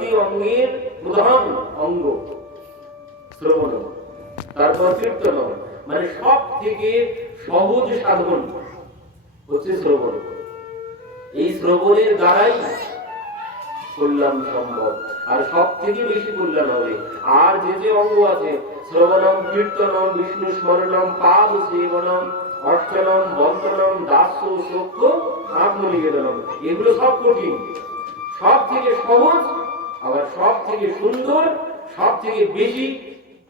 12টি অঙ্গের প্রধান অঙ্গ শ্রবণ, তারপর কীর্তন, মানে সব থেকে সহজ সাধন হচ্ছে শ্রবণ। এই শ্রবণের দ্বারাই কল্যাণ সম্ভব, আর সব থেকে বেশি কল্যাণ হবে। আর যে যে অঙ্গ আছে, শ্রবণম, কীর্তনম, বিষ্ণু স্মরণম, পাদ সেবনম, অর্চনম, বন্দনম, দাস্য, সখ্য, আত্মনিবেদনম, এগুলো সব কঠিন, সব থেকে সহজ, আবার সব থেকে সুন্দর, সব থেকে বেশি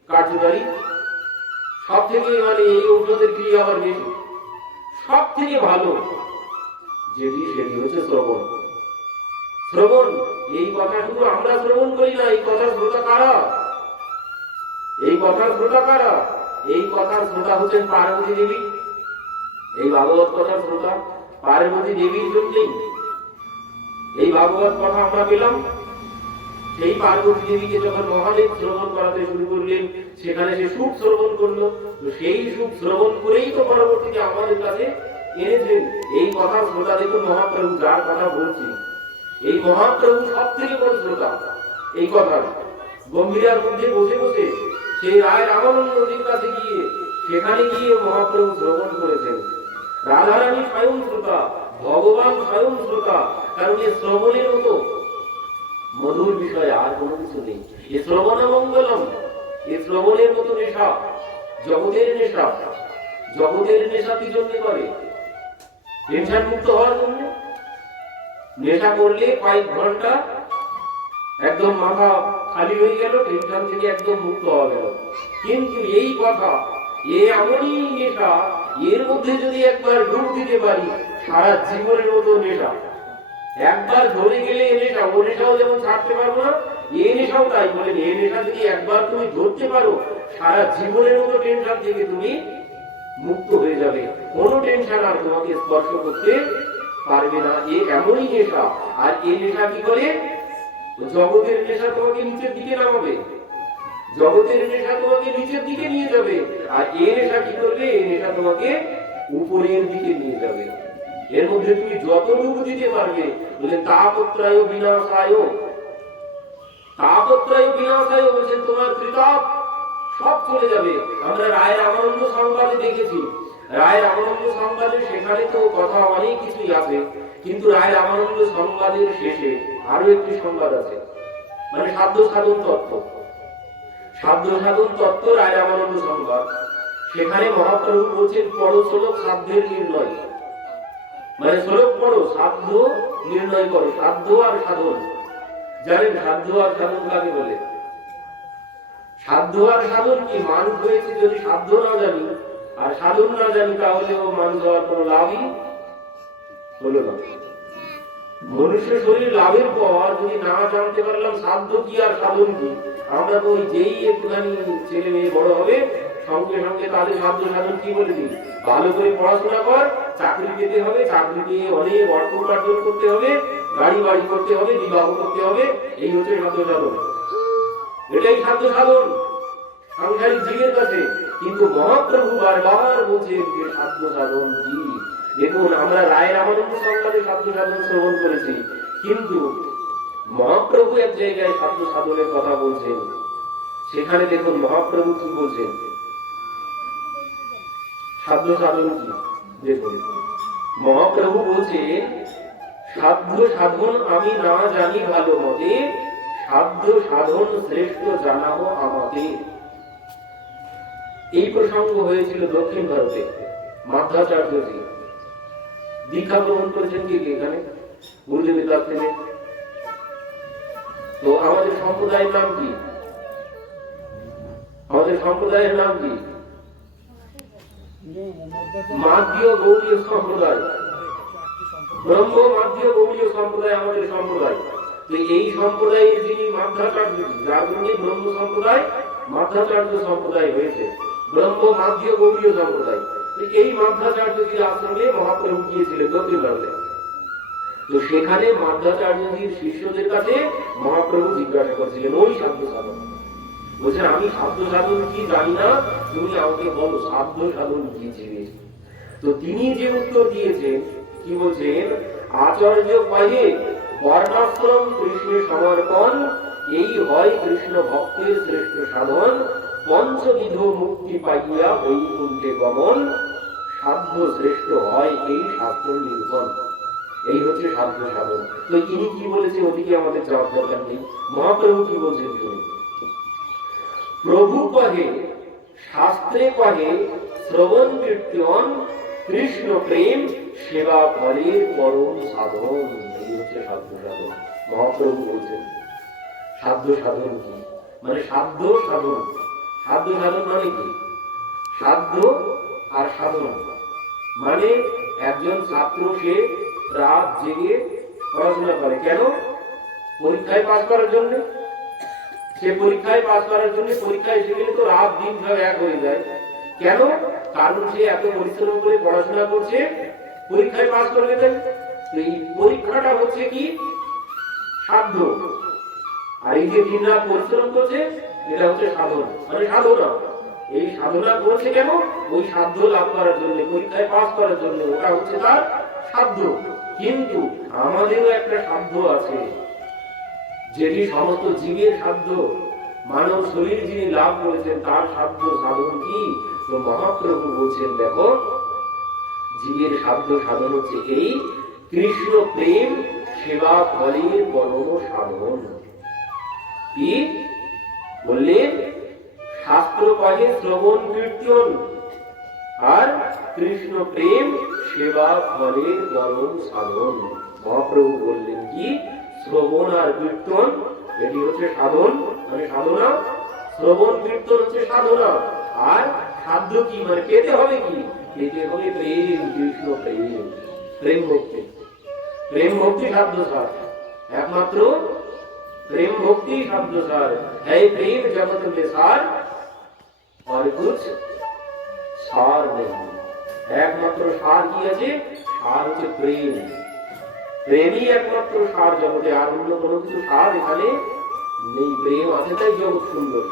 কার্যকারী, সব থেকে মানে এই ঔষধের ক্রিয়া আবার বেশি, সব থেকে ভালো যেটি সেটি হচ্ছে শ্রবণ। শ্রবণ, এই কথা শুধু আমরা শ্রবণ করি না, এই কথা শ্রোতা কারা? এই কথা শ্রোতা কারা? এই কথার শ্রোতা হচ্ছেন পার্বতী দেবী। এই ভাগবত কথার শ্রোতা পার্বতী দেবীর জন্যই এই ভাগবত কথা আমরা পেলাম। সেই পার্বতী দেবীকে যখন মহাদেব শ্রবণ করাতে শুরু করলেন, সেখানে সে সুখ শ্রবণ করলো, তো সেই সুখ শ্রবণ করেই তো পরবর্তীতে আমাদের কাছে এনেছেন। এই কথা শ্রোতা দেখুন, মহাপ্রভু যার কথা বলছি, এই মহাপ্রভু সব থেকে বড় শ্রোতা। এই কথা গম্ভীরার মধ্যে বসে বসে সেই রায় রামানন্দ নদীর কাছে গিয়ে, সেখানে গিয়ে মহাপ্রভু শ্রবণ করেছেন। রাধারানী স্বয়ং শ্রোতা, ভগবান স্বয়ং শ্রোতা, কারণ এই শ্রবণের মতো মধুর বিষয় আর কোনো কিছু নেই। এই শ্রবণ মঙ্গলম, এই শ্রবণের মতো নেশা, জগতের নেশা। জগতের নেশা কি জন্য করে? টেনশন মুক্ত হওয়ার জন্য। নেশা করলে কয়েক ঘন্টা একদম মাথা খালি হয়ে গেল, টেনশন থেকে একদম মুক্ত হওয়া গেল। কিন্তু এই কথা, এমনই নেশা, এর মধ্যে যদি একবার ডুব দিতে পারি, সারা জীবনের মতো নেশা। একবার ধরে গেলে এ নেশা, ও নেশাও যেমন ছাড়তে পারবো না, এ নেশাও তাই। বলেন, এ নেশা যদি একবার তুমি ধরতে পারো, সারা জীবনের মতো টেনশন থেকে তুমি মুক্ত হয়ে যাবে। কোনো টেনশন আর তোমাকে স্পর্শ করতে পারবে না। এ এমনই নেশা। আর এই নেশা কি করে? জগতের নেশা তোমাকে নিচের দিকে নামাবে, জগতের নেশা তোমাকে নিচের দিকে নিয়ে যাবে। আর এই নেশা কি করবে? এই নেশা তোমাকে উপরের দিকে নিয়ে যাবে। এর মধ্যে তুমি যত ডুব দিতে পারবে, তাপত্রায় বিনাশায়, তাপত্রায় বিনাশায় বলছেন, তোমার ত্রিতাপ সব চলে যাবে। আমরা রায় রামানন্দ সংবাদে দেখেছি, রায় রামানন্দ সংবাদে সেখানে তো কথা অনেক কিছুই আছে, কিন্তু রায় রামানন্দ সংবাদের শেষে আরো একটি সংবাদ আছে, মানে সাধ্য সাধন তত্ত্ব। সাধ্য সাধন তত্ত্ব রায় রামানন্দ সংবাদ। সেখানে মহাপ্রভু বলছেন, পড়ো শ্লোক সাধ্যের নির্ণয়, মানে শ্লোক পড়ো, সাধ্য নির্ণয় করো। সাধ্য আর সাধন জানেন? সাধ্য আর সাধন কাকে বলে? সাধ্য আর সাধন কি? মানুষ হয়েছে যদি সাধ্য না জানি আর সাধন না জানি, তাহলে ও মানুষ হওয়ার কোনো লাভই হলো না। মনুষ্য শরীর লাভের পর যদি না জানতে পারলাম সাধ্য কি আর সাধন কি, আমরা তো ওই যেই একটুখানি ছেলে মেয়ে বড় হবে, সঙ্গে সঙ্গে তাদের সাধ্য সাধন কি বলে দিই, ভালো করে পড়াশোনা কর, চাকরি পেতে হবে, চাকরি দিয়ে অনেক অর্থ উপার্জন করতে হবে, গাড়ি বাড়ি করতে হবে, বিবাহ করতে হবে, এই হচ্ছে সাধ্য সাধন। এটাই সাধ্য সাধন সাংসারিক জীবের কাছে। কিন্তু মহাপ্রভু বারবার বলছেন যে সাধ্য সাধন কি। দেখুন, আমরা রায় রামানন্দ সংবাদে সাধ্য সাধন শ্রবণ করেছি, কিন্তু মহাপ্রভু এক জায়গায় সাধ্য সাধনের কথা বলছেন। সেখানে দেখুন মহাপ্রভু কি বলছেন, সাধ্য সাধন কি। দেখুন মহাপ্রভু বলছেন, সাধ্য সাধন আমি না জানি ভালো মতে, সাধ্য সাধন শ্রেষ্ঠ জানাবো আমাকে। এই প্রসঙ্গ হয়েছিল দক্ষিণ ভারতে। মাধ্যাচার্যজি দীক্ষা গ্রহণ করেছেন কি এখানে গুরুদেবের কাছ থেকে। তো আমাদের সম্প্রদায়ের নাম কি? আমাদের সম্প্রদায়ের নাম কি? মাধ্যীয় গৌড়ীয় সম্প্রদায়, ব্রহ্ম মাধ্যীয় গৌড়ীয় সম্প্রদায় আমাদের সম্প্রদায়। তো এই সম্প্রদায়ের যিনি মাধ্যাচার্য, যার জন্য ব্রহ্ম সম্প্রদায় মাধ্যাচার্য সম্প্রদায় হয়েছে, ব্রহ্ম মাধ্যীয় গৌড়ীয় সম্প্রদায়। এই মাধ্যাচার্যজির আশ্রমে মহাপ্রভু গিয়েছিলেন দক্ষিণ ভারতে। তো সেখানে মাধ্যাচার্যজির শিষ্যদের কাছে মহাপ্রভু জিজ্ঞাসা করছিলেন ওই সাধ্য সাধন। বলছেন, আমি সাধ্য সাধন কি জানি না, তুমি আমাকে বলো সাধ্য সাধন কি জিনিস। তো তিনি যে উত্তর দিয়েছেন, কি বলছেন, আচার্য কহে বর্ণাশ্রম কৃষ্ণে সমর্পণ, এই হয় কৃষ্ণ ভক্তের শ্রেষ্ঠ সাধন। পঞ্চবিধ মুক্তি পাইয়া বৈকুণ্ঠে গমন, সাধ্য শ্রেষ্ঠ হয় এই শাস্ত্র নিরূপণ। এই হচ্ছে সাধ্য সাধন। তো ইনি কি বলেছেন ওদিকে আমাদের যাওয়ার দরকার নেই। মহাপ্রভু কি বলছেন শুনুন। প্রভু কহে শাস্ত্রে কহে শ্রবণ কীর্তন, কৃষ্ণ প্রেম সেবা ফলের পরম সাধন। এই হচ্ছে সাধ্য সাধন। মহাপ্রভু বলছেন সাধ্য সাধন কি, মানে সাধ্য সাধন। সাধ্য সাধন মানে কি? সাধ্য আর সাধন মানে একজন ছাত্র সে রাত জেগে পড়াশোনা করে, কেন? পরীক্ষায় পাস করার জন্য। সে পরীক্ষায় পাস করার জন্য পরীক্ষায় এসে গেলে তো রাত দিন সব এক হয়ে যায়। কেন? কারণ সে এত পরিশ্রম করে পড়াশোনা করছে, পরীক্ষায় পাস করবে। তাই এই পরীক্ষাটা হচ্ছে কি সাধ্য, আর এই যে দিন রাত পরিশ্রম করছে এটা হচ্ছে সাধন, মানে সাধনা। এই সাধনা করছে কেন? ওই সাধ্য লাভ করার জন্য, পরীক্ষায় পাস করার জন্য। ওটা হচ্ছে তার সাধ্য। কিন্তু আমাদেরও একটা সাধ্য আছে, যেটি সমস্ত জীবের সাধ্য। মানব শরীর যিনি লাভ করেছেন তার সাধ্য সাধন কি? তো মহাপ্রভু বলছেন দেখো, জীবের সাধ্য সাধন হচ্ছে এই কৃষ্ণ প্রেম সেবা ফলের পরম সাধন। কি বললেন? শাস্ত্র কহে শ্রবণ কীর্তন, আর কৃষ্ণ প্রেম সেবা ফলের পরম সাধন। মহাপ্রভু বললেন কি শ্রবণ আর কীর্তন এটি হচ্ছে সাধন, মানে সাধনা। শ্রবণ কীর্তন হচ্ছে সাধনা। আর সাধ্য কি, মানে পেতে হবে কি? পেতে হবে প্রেম, কৃষ্ণ প্রেম, প্রেম ভক্তি। প্রেম ভক্তি সাধ্য সার, একমাত্র प्रेम भक्ति शब्द सार है। प्रेम जगत में सार और कुछ सार नहीं। একমাত্র সার কি আছে? সার হচ্ছে প্রেম। প্রেমই একমাত্র সার জগতে, আর অন্য কোনো কিছু সার এখানে নেই। প্রেম আছে তাই জগৎ সুন্দর।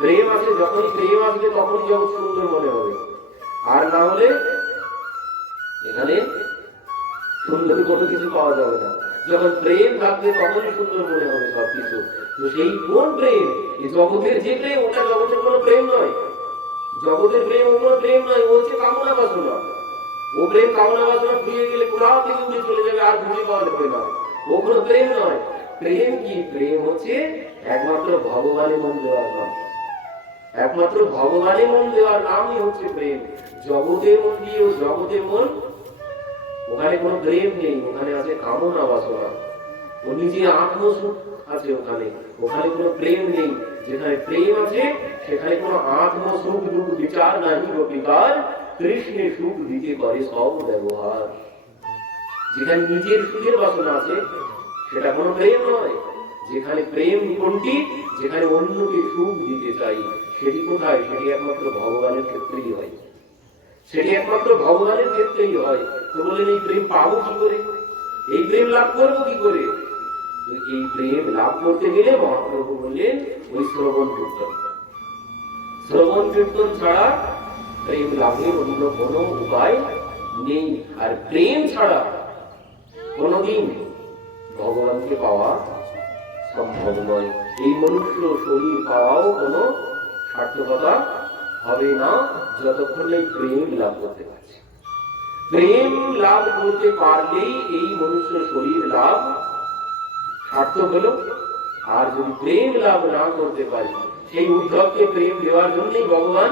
প্রেম আছে, যখনই প্রেম আসবে তখনই জগৎ সুন্দর মনে হবে, আর না হলে এখানে সুন্দর কোনো কিছু পাওয়া যাবে না। যখন প্রেম থাকবে তখনই সুন্দর মনে হবে সবকিছু। তো সেই কোন প্রেম? এই জগতের যে প্রেম, ওটা জগতের কোনো প্রেম নয়। জগতের প্রেম ও কোনো প্রেম নয়, ও হচ্ছে কামনা বাসনা। ও প্রেম কামনা বাসনা ফুরিয়ে গেলে কোথাও থেকে উঠে চলে যাবে, আর খুঁজে পাওয়া যাবে না। ও কোনো প্রেম নয়। প্রেম কি? প্রেম হচ্ছে একমাত্র ভগবানের মন দেওয়ার নাম। একমাত্র ভগবানের মন দেওয়ার নামই হচ্ছে প্রেম। জগতের মন দিয়ে ও জগতের মন, ওখানে কোনো প্রেম নেই, ওখানে আছে কামনা বাসনা। ও নিজে আত্মসুখ আছে ওখানে, ওখানে কোনো প্রেম নেই। যেখানে প্রেম আছে সেখানে কোনো আত্মসুখ দুঃখ বিচার নাই বিকার, কৃষ্ণে সুখ দিতে পারে সব ব্যবহার। যেখানে নিজের সুখের বাসনা আছে সেটা কোনো প্রেম নয়। যেখানে প্রেম কোনটি? যেখানে অন্যকে সুখ দিতে চাই, সেটি কোথায়? সেটি একমাত্র ভগবানের ক্ষেত্রেই হয়। সেটি একমাত্র ভগবানের ক্ষেত্রেই হয়। তো বলেন এই প্রেম পাবো কি করে? এই প্রেম লাভ করবো কি করে? এই প্রেম লাভ করতে গেলে মহাপ্রভু বললেন ওই শ্রবণ কীর্তন। শ্রবণ কীর্তন ছাড়া প্রেম লাভের অন্য কোনো উপায় নেই। আর প্রেম ছাড়া কোনদিন ভগবানকে পাওয়া সম্ভব নয়। এই মনুষ্য শরীর পাওয়াও কোনো সার্থকতা হবে না যতক্ষণ এই প্রেম লাভ করতে পারছে। প্রেম লাভ করতে পারলেই এই মনুষ্য শরীর লাভ সার্থক হলো। আর যদি প্রেম লাভ না করতে পারি, সেই উদ্ধবকে প্রেম দেওয়ার জন্যই ভগবান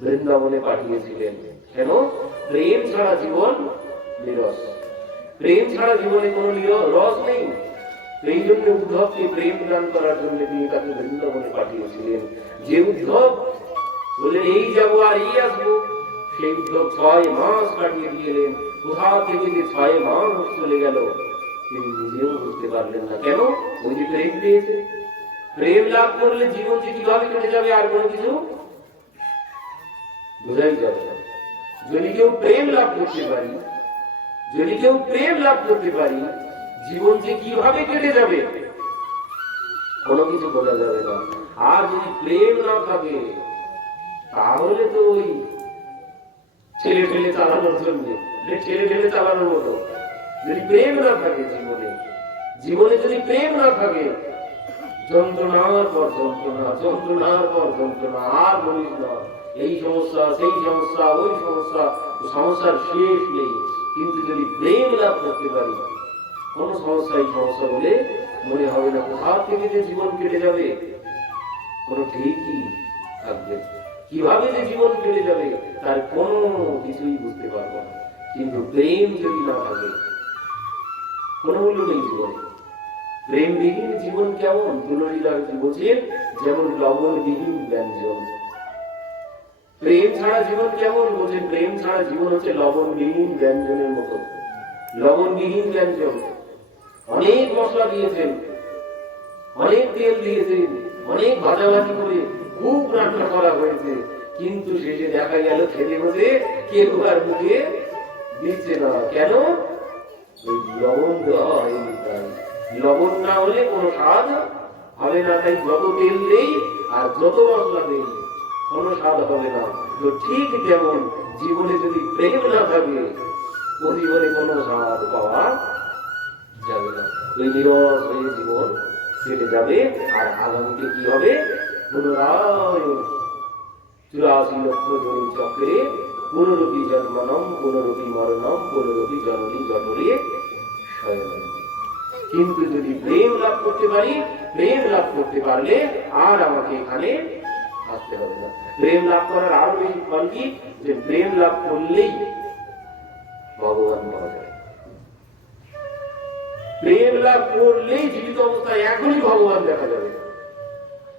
বৃন্দাবনে পাঠিয়েছিলেন। কেন? প্রেম ছাড়া জীবন নিরস। প্রেম ছাড়া জীবনে কোনো রস নেই। এই জন্য উদ্ধবকে প্রেম দান করার জন্য তিনি তাকে বৃন্দাবনে পাঠিয়েছিলেন। যে উদ্ধব বললেন এই যাবো আর এই আসবো, সেই উদ্ধব 6 মাস কাটিয়ে দিলেন। কোথা থেকে যে 6 মাস চলে গেল তিনি নিজেও বুঝতে পারলেন না। কেন? ওই যে প্রেম পেয়েছে। প্রেম লাভ করলে জীবন যে কিভাবে কেটে যাবে আর কোনো কিছু বোঝাই যাবে না। যদি কেউ প্রেম লাভ করতে পারি, যদি কেউ প্রেম লাভ করতে পারি, জীবন যে কিভাবে কেটে যাবে কোনো কিছু বোঝা যাবে না। আর যদি প্রেম না থাকে তাহলে তো ওই ছেলে ফেলে চালানোর জন্য, ছেলে ফেলে চালানোর মতো। যদি প্রেম না থাকে জীবনে যদি প্রেম না থাকে, যন্ত্রণার পর যন্ত্রণা, যন্ত্রণার পর যন্ত্রণা, আর বলিস না, এই সমস্যা, সেই সমস্যা, ওই সমস্যা, সমস্যার শেষ নেই। কিন্তু যদি প্রেম লাভ করতে পারি, কোন সমস্যা এই সমস্যা বলে মনে হবে না। কোথা থেকে যে জীবন কেটে যাবে কোনো ঠিকই থাকবে, কিভাবে যে জীবন কেটে যাবে তার কোনো কিছুই বুঝতে পারবো না। কিন্তু প্রেম যদি না থাকে, কোনো মূল্য নেই জীবনে। প্রেমবিহীন জীবন কেমন? তুলসীদাস বলছেন, যেমন লবণবিহীন ব্যঞ্জন। প্রেম ছাড়া জীবন কেমন? বলছেন, প্রেম ছাড়া জীবন হচ্ছে লবণবিহীন ব্যঞ্জনের মতো। লবণবিহীন ব্যঞ্জন, অনেক মশলা দিয়েছেন, অনেক তেল দিয়েছেন, অনেক ভাজাভাজি করে খুব রান্না করা হয়েছে, কিন্তু শেষে দেখা গেল খেতে বসে কেউ আর মুখে দিচ্ছে না। কেন? লবণ দেওয়া হয়নি। লবণ না হলে কোনো স্বাদ হবে না। তাই যত তেল দেই আর যত মশলা দেই, কোনো স্বাদ হবে না। তো ঠিক যেমন জীবনে যদি প্রেম না থাকে, ও জীবনে কোনো স্বাদ পাওয়া যাবে না। ওই নিরস হয়ে জীবন কেটে যাবে। আর আগামীতে কি হবে? পুনরায় 84 লক্ষ জনি চক্রে পুনরূপী জন্মনম, পুনরূপী মরণম, পুনরূপী জননী জঠরে শয়নম। কিন্তু যদি প্রেম লাভ করতে পারি, প্রেম লাভ করতে পারলে আর আমাকে এখানে আসতে হবে না। প্রেম লাভ করার আরো বেশি ফল কি? যে প্রেম লাভ করলেই ভগবান পাওয়া যায়। প্রেম লাভ করলেই জীবিত অবস্থায় এখনই ভগবান দেখা যাবে,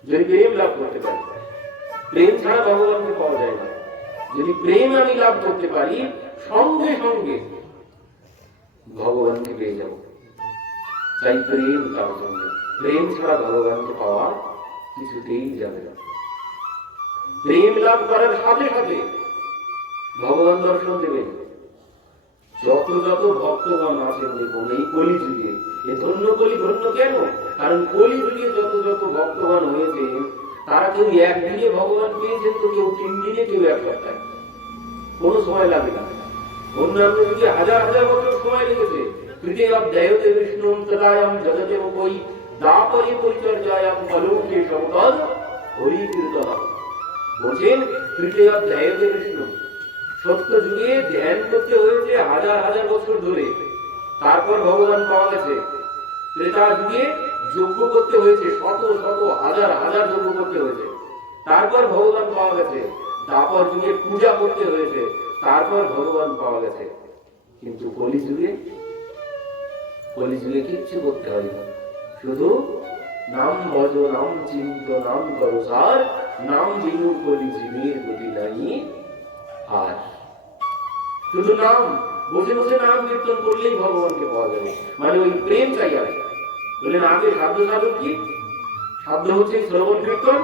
যদি প্রেম লাভ করতে পারি। প্রেম ছাড়া ভগবানকে পাওয়া যায় না। যদি প্রেম আমি লাভ করতে পারি, সঙ্গে সঙ্গে ভগবানকে পেয়ে যাব। চাই প্রেম তার জন্য। প্রেম ছাড়া ভগবানকে পাওয়া কিছুতেই যাবে না। প্রেম লাভ করার সাথে সাথে ভগবান দর্শন দেবেন। যত যত ভক্তগণ আছেন দেখুন এই কলিযুগে, এ ধন্য কলি। ধন্য কেন? কারণ কলিযুগে যত যত ভক্তগণ হয়েছে, তারা কেউ একদিনে ভগবান পেয়েছেন, তো কেউ 3 দিনে, কেউ 1 সপ্তাহে। কোনো সময় লাগে না। অন্যান্য যুগে হাজার হাজার বছর সময় লেগেছে। তৃতীয় অধ্যায়তে বিষ্ণু তদায়ম জগতেব কই দাপরে পরিচর্যায়াম অলৌকে সম্পদ হরি কীর্তন। বলছেন তৃতীয় অধ্যায়তে বিষ্ণু, সত্য যুগে ধ্যান করতে হয়েছে হাজার হাজার বছর ধরে, তারপর ভগবান পাওয়া গেছে। ত্রেতা যুগে যজ্ঞ করতে হয়েছে, শত শত হাজার হাজার যজ্ঞ করতে হয়েছে, তারপর ভগবান পাওয়া গেছে। দ্বাপর যুগে পূজা করতে হয়েছে, তারপর ভগবান পাওয়া গেছে। কিন্তু কলিযুগে কিচ্ছু করতে হয় না, শুধু নাম ভজ, নাম চিন্ত, নাম করো সার, নাম বিনু কলি জীবের গতি নাই আর। শুধু নাম, বসে বসে নাম কীর্তন করলেই ভগবানকে পাওয়া যাবে। মানে ওই প্রেম চাই। আর বললেন আগে সাধ্য সাধন কি? সাধ্য হচ্ছে শ্রবণ কীর্তন।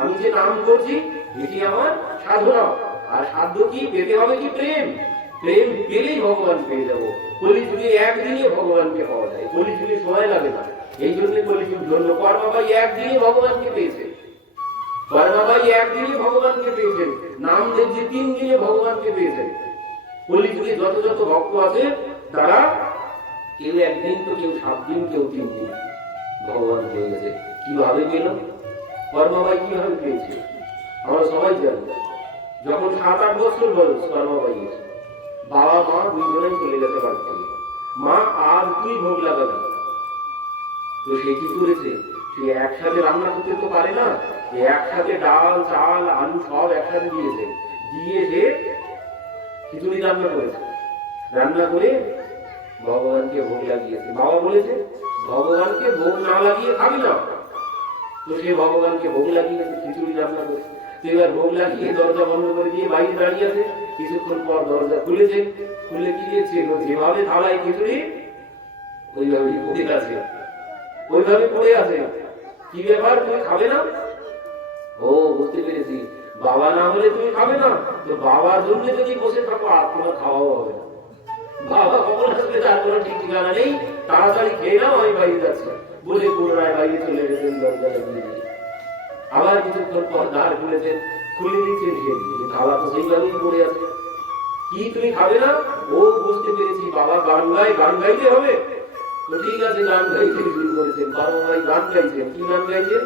আমি যে নাম করছি এটি আমার সাধনা। আর সাধ্য কি? পেতে হবে কি? প্রেম। প্রেম পেলেই ভগবান পেয়ে যাবো। কলিযুগে একদিনে ভগবানকে পাওয়া যায়, কলিযুগে সময় লাগে না। এই জন্য কলিযুগ ধন্য। কর্মাবাই একদিনে ভগবানকে পেয়েছে, কর্মাবাই একদিনে ভগবানকে পেয়েছেন। নামদেব যে 3 দিনে ভগবানকে পেয়েছেন। কলিযুগে যত যত ভক্ত আছে, তারা কেউ 1 দিন, তো কেউ 7 দিন, কেউ 3 দিন ভগবান পেয়ে গেছে। কিভাবে পেল? কর্মাবাই কিভাবে পেয়েছে আমরা সবাই জানি। যখন 7-8 বছর বয়স কর্মাবাইয়ের, বাবা মা দুইজনেই চলে যেতে পারতেন। মা আর তুই ভোগ লাগাবে, তো সে কি করেছে? সে একসাথে রান্না করতে তো পারে না, একসাথে ডাল, চাল, আলু সব একসাথে দিয়েছে, দিয়ে সে খিচুড়ি রান্না করেছে। রান্না করে ভগবানকে ভোগ লাগিয়েছে। বাবা বলেছে ভগবানকে ভোগ না লাগিয়ে খাবি না, তো সে ভগবানকে ভোগ লাগিয়েছে, খিচুড়ি রান্না করেছে। এবার ভোগ লাগিয়ে দরজা বন্ধ করে দিয়ে বাইরে দাঁড়িয়ে আছে। কিছুক্ষণ পর দরজা খুলেছে, খুলে কি দিয়েছে? যেভাবে থালায় খিচুড়ি ওইভাবেই পড়ে আছে, ওইভাবে পড়ে আছে। কি ব্যাপার, তুমি খাবে না? ও বুঝতে পেরেছি, বাবা না হলে তুমি খাবে না, তো বাবার জন্য যদি বসে থাকো আর তোমার খাওয়াও হবে না। বাবা কখন আসবে তার কোনো ঠিক ঠিকানা নেই। তাড়াতাড়ি খেয়ে নাও, আমি বাইরে যাচ্ছি বলে পুনরায় বাইরে চলে গেছেন। দরজা লাগিয়ে আবার কিছুক্ষণ পর দ্বার খুলেছেন, খুলে দিচ্ছেন, খেয়ে দিচ্ছেন। খাওয়া তো সেইভাবেই পড়ে আছে। কি তুমি খাবে না? ও বুঝতে পেরেছি বাবা গান গায়, গান গাইতে হবে। তো ঠিক আছে, গান গাইতে শুরু করেছেন। বাবা ভাই গান গাইছেন। কি গান গাইছেন?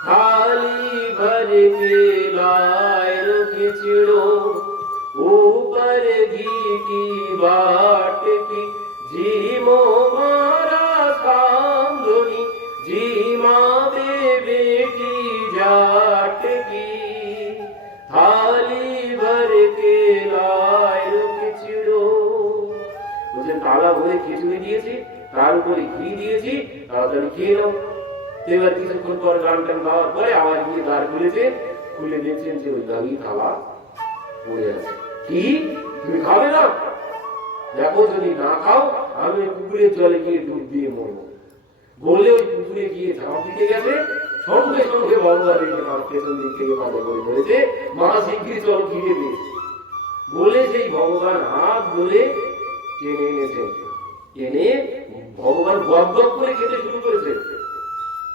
थाली भर के लाए खिचड़ो, ऊपर घी की बाट की, जी मो मारा सामनी, जी मावे बेटी जाट की, थाली भर के लाए खिचड़ो। বুঝলেন, তালা ভরে খিচুড়ি দিয়েছি, তার উপরে ঘি দিয়েছি, তাড়াতাড়ি খেয়ে নাও। এবার কিছুক্ষণ পর গান টান গাওয়ার পরে আবার গিয়ে দ্বার খুলেছে, খুলে দেখছেন যে ওই দাবি থালা পড়ে আছে। কি তুমি খাবে না? দেখো যদি না খাও আমি পুকুরের জলে গিয়ে ডুব দিয়ে মরবো। বলে ওই পুকুরে গিয়ে ঝাঁপ দিতে গেছে, সঙ্গে সঙ্গে ভগবান পেছন দিক থেকে মাথা করে ধরেছে, মা শিগগিরি চলো ঘিরে দিয়েছে। বলে সেই ভগবান হাত ধরে টেনে এনেছেন। টেনে ভগবান গপ গপ করে খেতে শুরু করেছে।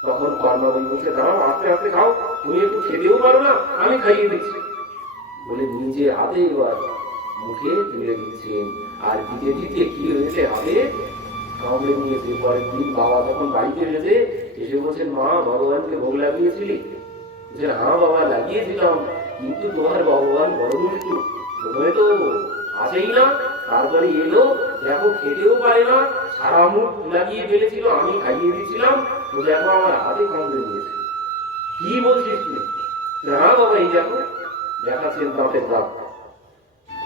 তখন কর্মবই বলছে, দাঁড়াও, আস্তে আস্তে খাও, তুমি একটু খেতেও পারো না, আমি খাইয়ে দিচ্ছি। বলে নিজে হাতে এবার মুখে তুলে দিচ্ছেন। আর দিতে দিতে কি হয়েছে, হাতে কামড়ে নিয়েছে। পরের দিন বাবা যখন বাড়িতে এসেছে, এসে বলছেন, মা ভগবানকে ভোগ লাগিয়েছিলি? বলছেন, হ্যাঁ বাবা লাগিয়েছিলাম, কিন্তু তোমার ভগবান বড় দুষ্টু, প্রথমে তো আসেই না, তারপরে এলো, দেখো খেতেও পারে না, সারা মুখ লাগিয়ে ফেলেছিল, আমি খাইয়ে দিচ্ছিলাম, তো দেখো আমার হাতে কামড়ে নিয়েছে। কি বলছিস তুই? হ্যাঁ বাবা এই দেখো, দেখাচ্ছেন দাঁতের দাগ।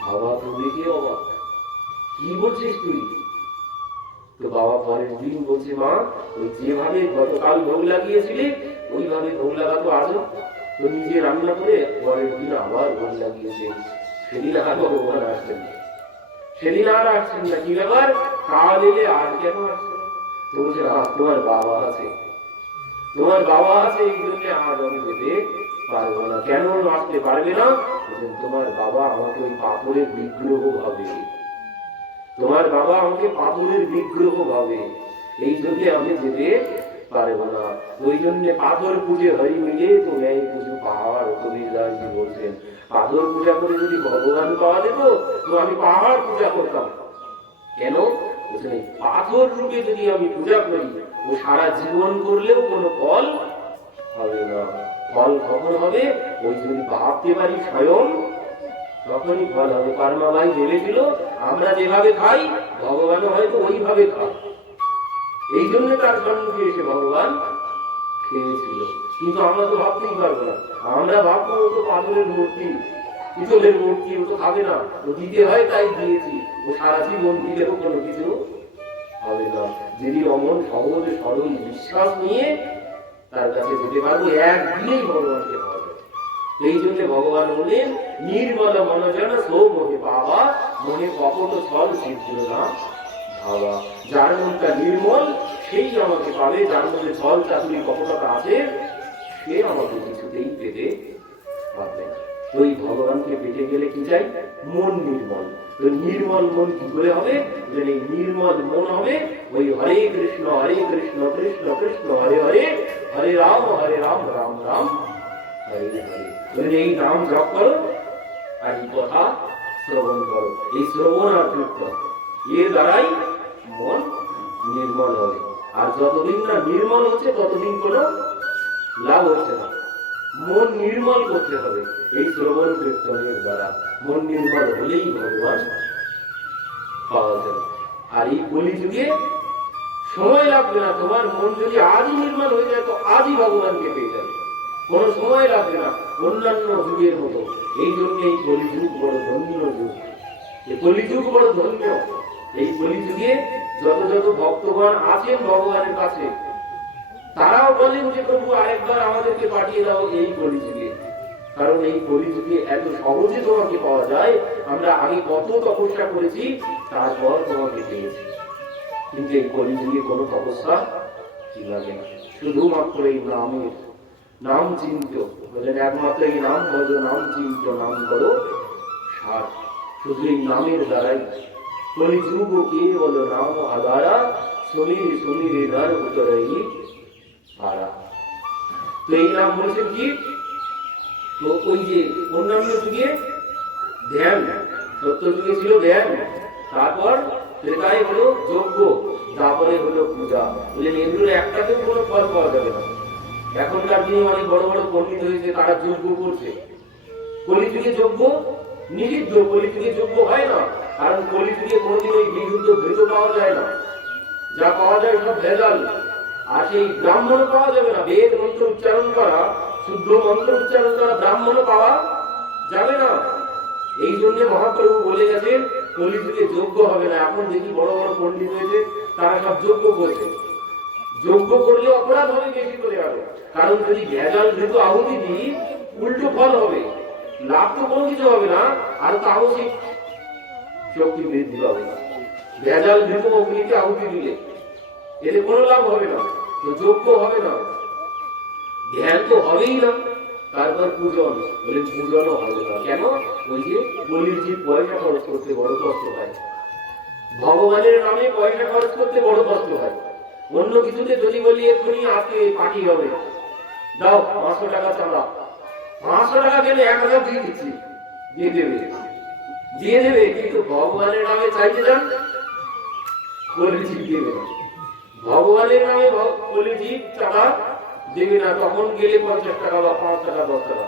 বাবা তো দেখে অবাক, কি বলছিস তুই? তো বাবা পরের দিন বলছে, মা ওই যেভাবে গতকাল ভোগ লাগিয়েছিলি ওইভাবে ভোগ লাগাতো আজও। তো নিজে রান্না করে পরের দিন আবার ভোগ লাগিয়েছে। সেদিন আর ভগবান আসছেন না, সেদিন আর আসছেন না। কি ব্যাপার, কাল এলে আর কেন আসছেন? তো বলছে, তোমার বাবা আছে, তোমার বাবা আছে, এই জন্য আজ আমি যেতে পারবো না। কেন আসতে পারবে না? তোমার বাবা আমাকে ওই পাথরের বিগ্রহ ভাবে, তোমার বাবা আমাকে পাথরের বিগ্রহ ভাবে, এই জন্য আমি যেতে পারবো না। ওই জন্য পাথর পুজো হরি মিলে তো ন্যায় পুজো পাহাড়। কবিরাজি বলছেন, পাথর পূজা করে যদি ভগবান পাওয়া যেত তো আমি পাহাড় পূজা করতাম। কেন? পাথর রূপে যদি আমি পূজা করি, ও সারা জীবন করলেও কোনো ফল হবে না। ফল কখন হবে? ওই যদি ভাবতে পারি স্বয়ং, তখনই ফল হবে। কর্মা ভাই ভেবেছিল আমরা যেভাবে খাই ভগবানও হয়তো ওইভাবে খায়, এই জন্য তার সম্মুখে এসে ভগবান খেয়েছিল। কিন্তু আমরা তো ভাবতেই পারবো না। আমরা ভাববো ও তো পাথরের মূর্তি, পিতলের মূর্তি, ও তো খাবে না, ও দিতে হয় তাই দিয়েছি, ও সারা জীবন দিলেও কোনো কিছু হবে না। যদি অমন সহজ সরল বিশ্বাস নিয়ে তার কাছে যেতে পারবো, একদিনেই ভগবানকে পাওয়া যাবে। এই জন্য ভগবান বলেন, নির্মল মনজন সো মোহে পাওয়া, মনে কপট ছল ছিদ্র না ভাবা। যার মনটা নির্মল সেই আমাকে পাবে, যার মধ্যে ছল চাতুরি কপটতা আছে সে আমাকে কিছুতেই পেতে পারবে না। ওই ভগবানকে পেতে গেলে কি চাই? মন নির্মল। তো নির্মল মন কি করে হবে? এই নির্মল মন হবে ওই হরে কৃষ্ণ কৃষ্ণ কৃষ্ণ হরে হরে, হরে রাম রাম রাম হরে হরে। এই নাম জপ করো আর এই কথা শ্রবণ করো। এই শ্রবণ আর কীর্তন এর দ্বারাই মন নির্মল হবে। আর যতদিন না নির্মল হচ্ছে ততদিন কোনো লাভ হচ্ছে না। মন নির্মল করতে হবে এই শ্রবণ কীর্তনের দ্বারা। মন নির্মল হলেই ভগবান পাওয়া যাবে। আর এই কলিযুগে সময় লাগবে না। তোমার মন যদি আজই নির্মল হয়ে যায় তো আজই ভগবানকে পেয়ে যাবে, কোনো সময় লাগবে না অন্যান্য যুগের মতো। এই জন্য এই কলিযুগ বড় ধন্য যুগ। এই কলিযুগ বড় ধন্য। এই কলিযুগে যত যত ভক্তগণ আছেন ভগবানের কাছে, তারাও বলেন যে প্রভু আরেকবার আমাদেরকে পাঠিয়ে দাও এই কলিযুগে। কারণ এই কলিযুগে এত সহজে তোমাকে পাওয়া যায়। আমরা আগে কত তপস্যা করেছি, তারপর তোমাকে পেয়েছি। কিন্তু এই কলিযুগে কোনো তপস্যা লাগে না, শুধুমাত্র এই নামের নাম চিন্ত বলেন, একমাত্র এই নাম ভজ, নাম চিন্ত, নাম করো সার। শুধু এই নামের দ্বারাই কলিযুগ কেবল নাম আধারা, সুমির সুমির নর উতরই পারা। তো এই নাম বলছেন কি? তো ওই যে অন্যান্য যুগে ধ্যান সত্য যুগে ছিল জ্ঞান, তারপর ত্রেতায় হলো যজ্ঞ, তারপরে হলো পূজা। বলে ইন্দ্রের একটাতেও কোনো ফল পাওয়া যাবে না। এখনকার দিনে অনেক বড় বড় পণ্ডিত হয়েছে, তারা যজ্ঞ করছে। কলিযুগে যজ্ঞ নিষিদ্ধ, কলিযুগে যজ্ঞ হয় না। কারণ কলিযুগে কোনোদিন ওই বিশুদ্ধ ঘৃত পাওয়া যায় না, যা পাওয়া যায় সব ভেজাল। আর সেই ব্রাহ্মণ পাওয়া যাবে না। বেদ মন্ত্র উচ্চারণ করা, শুদ্ধ মন্ত্র উচ্চারণ করা ব্রাহ্মণ পাওয়া যাবে না। এই জন্য মহাপ্রভু বলে গেছেন কলিযুগে যজ্ঞ হবে না। এখন দেখি বড় বড় পণ্ডিত হয়েছে, তারা সব যজ্ঞ করছে। যজ্ঞ করলে অপরাধ হবে বেশি করে আরো। কারণ যদি ভেজাল ঘৃত আহুতি দিই, উল্টো ফল হবে, লাভ তো কোনো কিছু হবে না, আর তামসিক শক্তি বৃদ্ধি হবে না। ভেজাল ঘৃত অগ্নিতে আহুতি দিলে এতে কোনো লাভ হবে না, তো যোগ্য হবে না, ধ্যান তো হবেই না। তারপর পূজন, বলে পূজনও হবে না। কেন? ওই যে বলির যে পয়সা খরচ করতে বড় কষ্ট হয়, ভগবানের নামে পয়সা খরচ করতে বড় কষ্ট হয়। অন্য কিছুতে যদি বলি এক্ষুনি আজকে পার্টি হবে, দাও 500 টাকা চাঁদা, 500 টাকা কেন 1000 দিয়ে দিচ্ছি, দিয়ে দেবে, দিয়ে দেবে। কিন্তু ভগবানের নামে চাইতে যান, বলি দেবে না। ভগবানের নামে কলিজীব চাঁদা দেবে না। তখন গেলে 50 টাকা বা 5 টাকা 10 টাকা।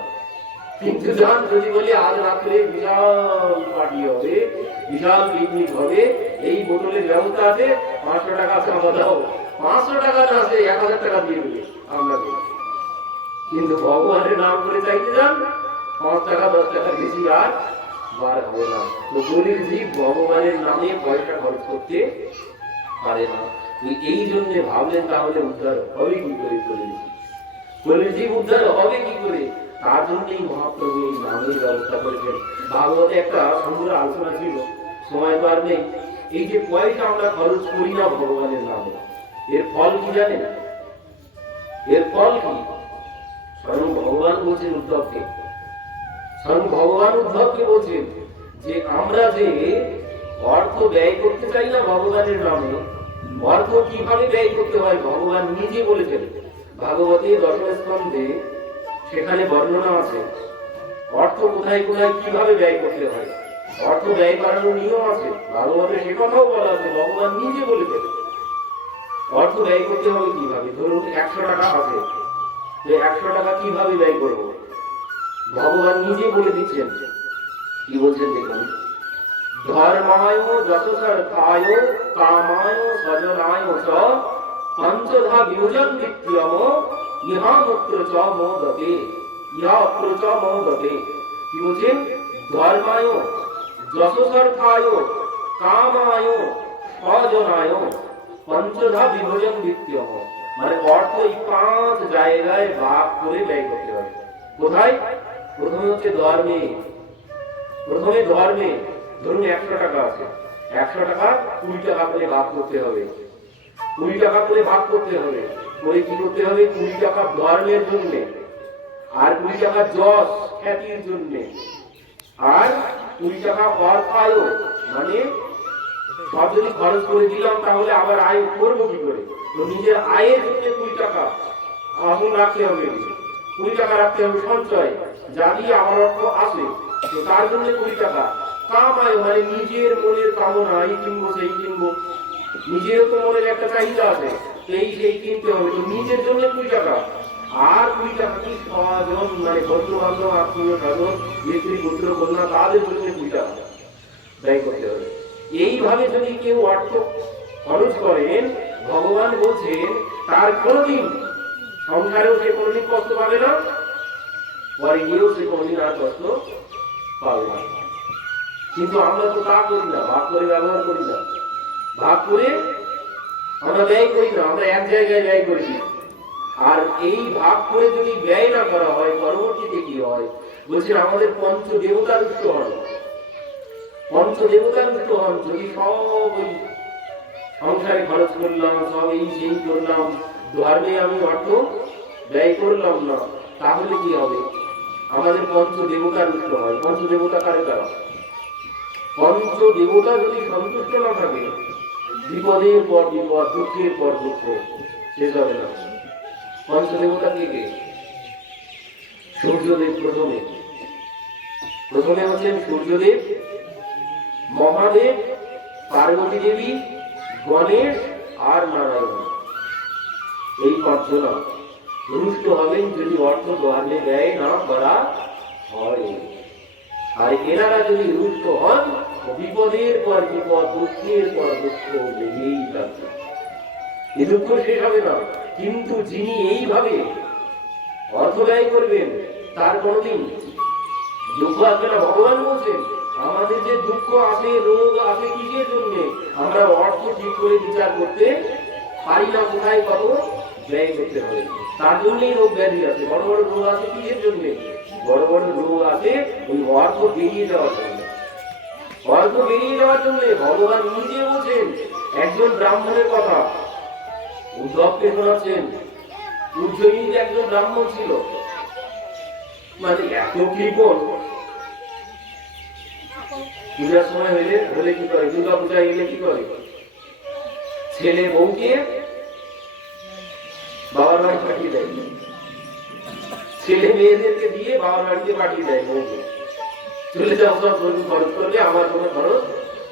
কিন্তু জান যদি বলি আজ রাত্রে বিশাল পার্টি হবে, বিশাল পিকনিক হবে, এই বোতলের ব্যবস্থা আছে, 500 টাকা চাঁদা দাও, 500 টাকা না আছে 1000 টাকা দিয়ে দেবে আপনাকে। কিন্তু ভগবানের নাম করে চাইতে যান, 5 টাকা 10 টাকা বেশি আর বার হবে না। তো কলিজীব ভগবানের নামে পয়সা খরচ করতে পারে না। এই জন্য ভাবলেন তাহলে উদ্ধার হবে কি করে, কলিযুগ উদ্ধার হবে কি করে? তার জন্যই মহাপ্রভু এই নামের ব্যবস্থা করেছেন। ভাগবতে একটা সুন্দর আলোচনা ছিল, সময় তো আর নেই। এই যে পয়সা আমরা খরচ করি না ভগবানের নামে, এর ফল কি জানেন? এর ফল কি? স্বয়ং ভগবান বলছেন উদ্ধবকে, স্বয়ং ভগবান উদ্ধবকে বলছেন যে আমরা যে অর্থ ব্যয় করতে চাই না ভগবানের নামে, অর্থ কিভাবে ব্যয় করতে হয় ভগবান নিজে বলেছেন। ভাগবতে 10ম স্কন্ধে সেখানে বর্ণনা আছে অর্থ কোথায় কোথায় কিভাবে ব্যয় করতে হয়, অর্থ ব্যয় করার নিয়ম আছে। ভাগবতে সে কথাও বলা আছে, ভগবান নিজে বলেছেন অর্থ ব্যয় করতে হবে কিভাবে। ধরুন 100 টাকা আছে, যে 100 টাকা কিভাবে ব্যয় করব, ভগবান নিজে বলে দিচ্ছেন। কি বলছেন দেখুন, ধর্মায় যশস্থায় কামায় স্বজনায় চ পঞ্চধা বিভজন বিক্রম ইহা মুত্র চ মোদতে, ইহা অত্র চ মোদতে। কি বলছেন? ধর্মায় যশস্থায় কামায় স্বজনায় পঞ্চধা বিভজন বিক্রম, মানে অর্থ এই 5 জায়গায় ভাগ করে ব্যয় করতে হবে। কোথায়? প্রথমে হচ্ছে ধর্মে, প্রথমে ধর্মে। ধরুন 100 টাকা আছে, 100 টাকা 20 টাকা করে ভাগ করতে হবে, 20 টাকা করে ভাগ করতে হবে। করে কি করতে হবে? 20 টাকা ধর্মের জন্য, আর 20 টাকা যশ খ্যাতির জন্য, আর 20 টাকা অর্থায়, মানে সব যদি খরচ করে দিলাম তাহলে আবার আয় করবো কি করে? তো নিজের আয়ের জন্য 20 টাকা এখন রাখতে হবে, 20 টাকা রাখতে হবে সঞ্চয়, যা দিয়ে আমার অর্থ আসে, তো তার জন্য 20 টাকা। কামায় মানে নিজের মনের কামনা, এই কিনবো সেই কিনবো, নিজের তো মনের একটা চাহিদা আছে, সেই কিনতে হবে, তো নিজের জন্য 20 টাকা। আর 20 টাকা কি স্বজন মানে বন্ধু বান্ধব আত্মীয় স্বজন স্ত্রী পুত্র কন্যা তাদের জন্য 20 টাকা ব্যয় করতে হবে। এইভাবে যদি কেউ অর্থ খরচ করেন, ভগবান বলছেন তার কোনদিন সংসারেও সে কোনদিন কষ্ট পাবে না, পরে গিয়েও সে কোনদিন আর কষ্ট পাবে না। কিন্তু আমরা তো তা করি না, ভাগ করে ব্যবহার করি না, ভাগ করে আমরা ব্যয় করি না, আমরা এক জায়গায় ব্যয় করি। আর এই ভাগ করে যদি ব্যয় না করা হয়, পরবর্তীতে কি হয়? বলছেন আমাদের পঞ্চ দেবতা রুষ্ট হন, পঞ্চ দেবতা রুষ্ট হন। যদি সব ওই সংসারে খরচ করলাম, সব এই সেই করলাম, ধর্মে আমি অর্থ ব্যয় করলাম না, তাহলে কি হবে? আমাদের পঞ্চ দেবতা রুষ্ট হয়। পঞ্চ দেবতা কারে কারা? পঞ্চ দেবতা যদি সন্তুষ্ট না থাকে, বিপদের পর বিপদ, দুঃখের পর দুঃখ শেষ হবে না। পঞ্চ দেবতা কে কে? সূর্যদেব প্রথমে, প্রথমে হচ্ছেন সূর্যদেব, মহাদেব, পার্বতী দেবী, গণেশ আর নারায়ণ, এই পাঁচজনা রুষ্ট হবেন যদি অর্থ দোয়ালে ব্যয় না করা হয়। আর এনারা যদি রুষ্ট হন, বিপদের পর বিপদ, দুঃখের পর দুঃখ লেগেই থাকবে। এই দুঃখ শেষ হবে না, কিন্তু যিনি এইভাবে অর্থ ব্যয় করবেন তার কোনদিন দুঃখ আসবে না। ভগবান বলছেন আমাদের যে দুঃখ আসে, রোগ আসে কিসের জন্য? আমরা অর্থ ঠিক করে বিচার করতে পারি না, কোথায় কত ব্যয় করতে হবে, তার জন্যই রোগ ব্যাধি আছে। বড় বড় রোগ আছে কিসের জন্য? বড় বড় রোগ আছে ওই অর্থ বেরিয়ে যাওয়ার জন্য। অর্থ বেরিয়ে যাওয়ার জন্য ভগবান নিজে বলছেন। একজন ব্রাহ্মণের কথা উদ্ধবকে শোনাচ্ছেন। উজ্জয়িনীর একজন ব্রাহ্মণ ছিল, মানে এত কৃপণ, পূজার সময় হলে কি করে, দুর্গা পূজায় এলে কি করে, ছেলে বউকে বাবার বাড়ি পাঠিয়ে দেয়, ছেলে মেয়েদেরকে দিয়ে বাবার বাড়িতে পাঠিয়ে দেয় বউকে। চলে যাও, সব খরচ করলে, আমার কোনো খরচ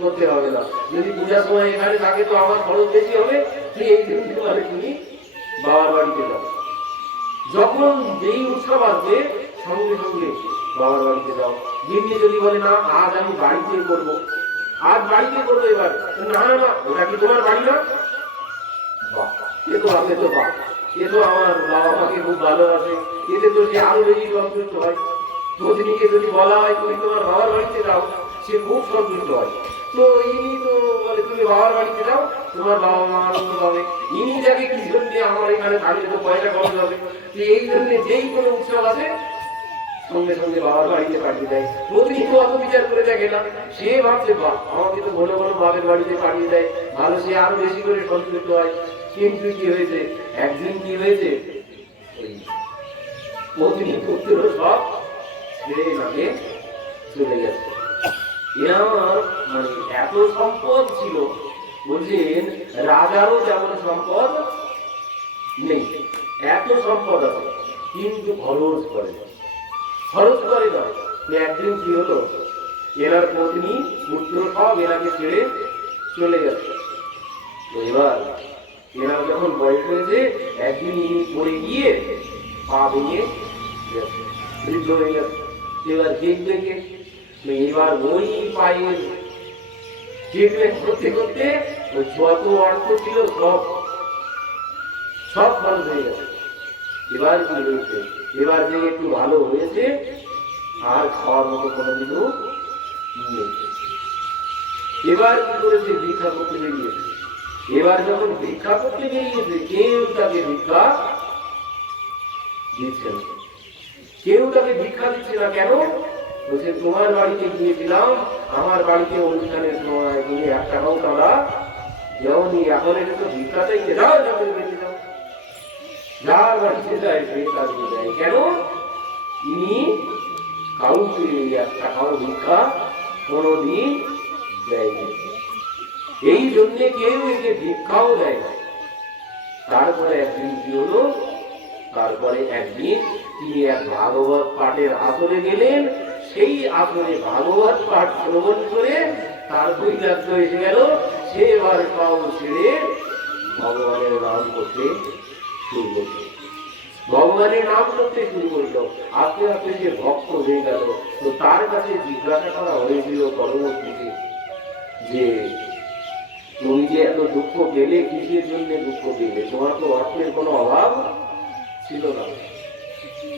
করতে হবে না। যদি পূজার সময় এখানে থাকে তো আমার খরচ বেশি হবে, তুই এই দিন বলে তুমি বাবার বাড়িতে যাও। যখন যেই উৎসব আসবে সঙ্গে সঙ্গে বাবার বাড়িতে যাও। গিন্নি যদি বলে না আজ আমি বাড়িতে করবো, আজ বাড়িতে করবো, এবার না না না ওটা কি তোমার বাড়ি না? বাহ, এ তো আপনি তো বাহ, এ তো আমার বাবা মাকে খুব ভালোবাসে, এতে তো সে আরো বেশি সন্তুষ্ট হয়। পত্নীকে যদি বলা হয় তুমি তোমার বাবার বাড়িতে যাও, সে খুব সন্তুষ্ট হয়। তো ইনি তো বলে তুমি বাবার বাড়িতে যাও, তোমার বাবা মা আনন্দ পাবে। ইনি যাকে কি জন্য আমার এখানে থাকলে তো পয়সা খরচ হবে, এই জন্য যেই কোনো উৎসব আছে সঙ্গে সঙ্গে বাবার বাড়িতে পাঠিয়ে দেয়। প্রতিদিন তো অত বিচার করে দেখে না, সে ভাবছে বাহ আমাকে তো ঘন ঘন বাপের বাড়িতে পাঠিয়ে দেয়, ভালো, সে আরো বেশি করে সন্তুষ্ট হয়। কিন্তু কি হয়েছে, একদিন কি হয়েছে, ওই পত্নী পুত্র সব ছেড়ে নাকে চলে গেছে। মানে এত সম্পদ ছিল, বলছেন রাজারও যেমন সম্পদ নেই, এত সম্পদ আছে কিন্তু খরচ করে না। একদিন কি হলো, এনার পত্নী পুত্র সব এনাকে ছেড়ে চলে গেছে। এবার এনার যখন বয়স হয়েছে, একদিন ইনি পড়ে গিয়ে পা ভেঙে গেছে, বৃদ্ধ হয়ে গেছে। এবার দেখবে কে? এবার ওই পায়ের ট্রিটমেন্ট করতে করতে যত অর্থ ছিল সব খরচ হয়ে গেছে। এবার কি হয়েছে, এবার যে একটু ভালো হয়েছে আর খাওয়ার মতো কোনোদিনও নেই। এবার কি করেছে, ভিক্ষা করতে বেরিয়েছে। এবার যখন ভিক্ষা করতে বেরিয়েছে, কেউ তাকে ভিক্ষা দিচ্ছে না, কেউ তাকে ভিক্ষা দিচ্ছে না। কেন? বলছে তোমার বাড়িতে গিয়েছিলাম, আমার বাড়িতে অনুষ্ঠানের সময় তুমি 1 টাকাও তারা যেমনই, এখন এটা তো ভিক্ষা চাইতে যাও, যাদের বেঁচে যাও, যার বাড়িতে যায় সে তার দেয়। কেন? ইনি কাউকে 1 টাকাও ভিক্ষা কোনদিন দেয়নি, এই জন্য কেউ একে ভিক্ষাও দেয় না। তারপরে একদিন কি হলো, তারপরে একদিন তিনি এক ভাগবত পাঠের আসরে গেলেন। সেই আসরে ভাগবত পাঠ শ্রবণ করে তার বৈরাগ্য এসে গেল। সে এবার পাও ছেড়ে ভগবানের নাম করতে শুরু করল, ভগবানের নাম করতে শুরু করলো। আস্তে আস্তে সে ভক্ত হয়ে গেল। তো তার কাছে জিজ্ঞাসা করা হয়েছিল পরবর্তীতে যে তুমি যে এত দুঃখ পেলে, কিসের জন্য দুঃখ পেলে? তোমার তো অর্থের কোনো অভাব ছিল না,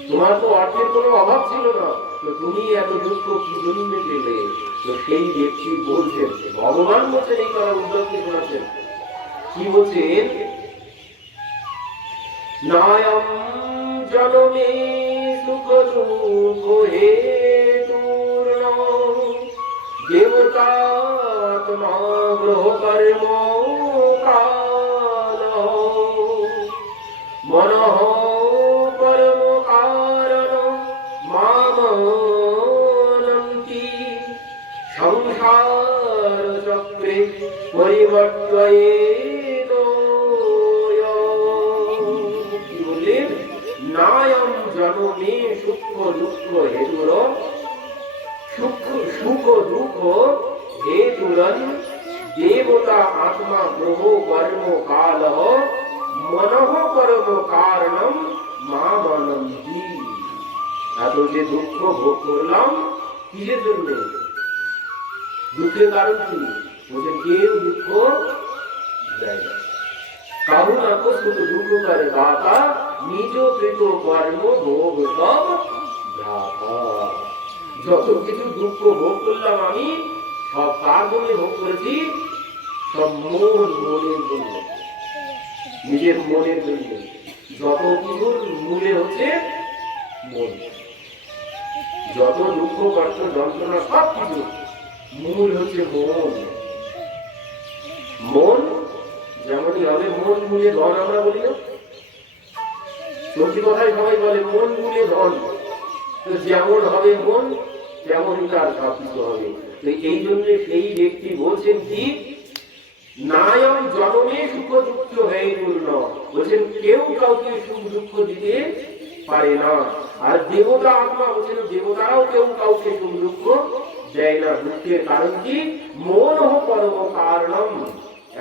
তোমার তো অর্থের কোনো অভাব ছিল না, তো তুমি এত দুঃখ কি জন্য পেলে? তো সেই ব্যক্তি বলছেন, ভগবান বলছেন, এই কথা উদ্ধবকে শোনাচ্ছেন, কি বলছেন, নায়ম জনমে সুখ দুঃখ হেতুর্ণ দেবতাত্মা গ্রহ কর্ম কাল মনঃ পরম কারণ মামনন্তি সংসার চক্রে পরিবর্তয়েত। কি বললেন? নায়ম জনমে সুখ দুঃখ হেতুর, সুখ দুঃখ হে তুরন দেবতা আত্মা গ্রহ কর্ম কাল মনঃ কর্ম কারণম মা মনন্তি। এত যে দুঃখ ভোগ করলাম কিসের জন্য? দুঃখের কারণ কি? বলছেন কেউ দুঃখ দেয় না। কারণ আকস্মিক দুঃখ করে দাতা নিজ কৃত কর্ম ভোগ সব ভ্রাতা। যত কিছু দুঃখ ভোগ করলাম আমি, সব কার জন্য ভোগ করেছি? সব মনের জন্য, নিজের মনের জন্য। যত কিছুর মূলে হচ্ছে মন। যত দুঃখ কষ্ট যন্ত্রণা সব কিছু মূল হচ্ছে মন। মন যেমনই হবে, মন মূলে ধন আমরা বলি না? সত্যি কথাই সবাই বলে মন মূলে ধন। তো যেমন হবে মন তেমনই তার সব কিছু হবে। তো এই জন্য সেই ব্যক্তি বলছেন কি, নায়ম জনমে সুখ দুঃখ হয়ে পূর্ণ। বলছেন কেউ কাউকে সুখ দুঃখ দিতে পারে না। আর দেবতা আত্মা বলছেন দেবতারাও কেউ কাউকে সুখ দুঃখ দেয় না। দুঃখের কারণ কি? মন পরম কারণম।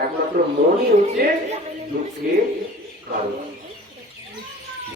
একমাত্র মনই হচ্ছে দুঃখের কারণ।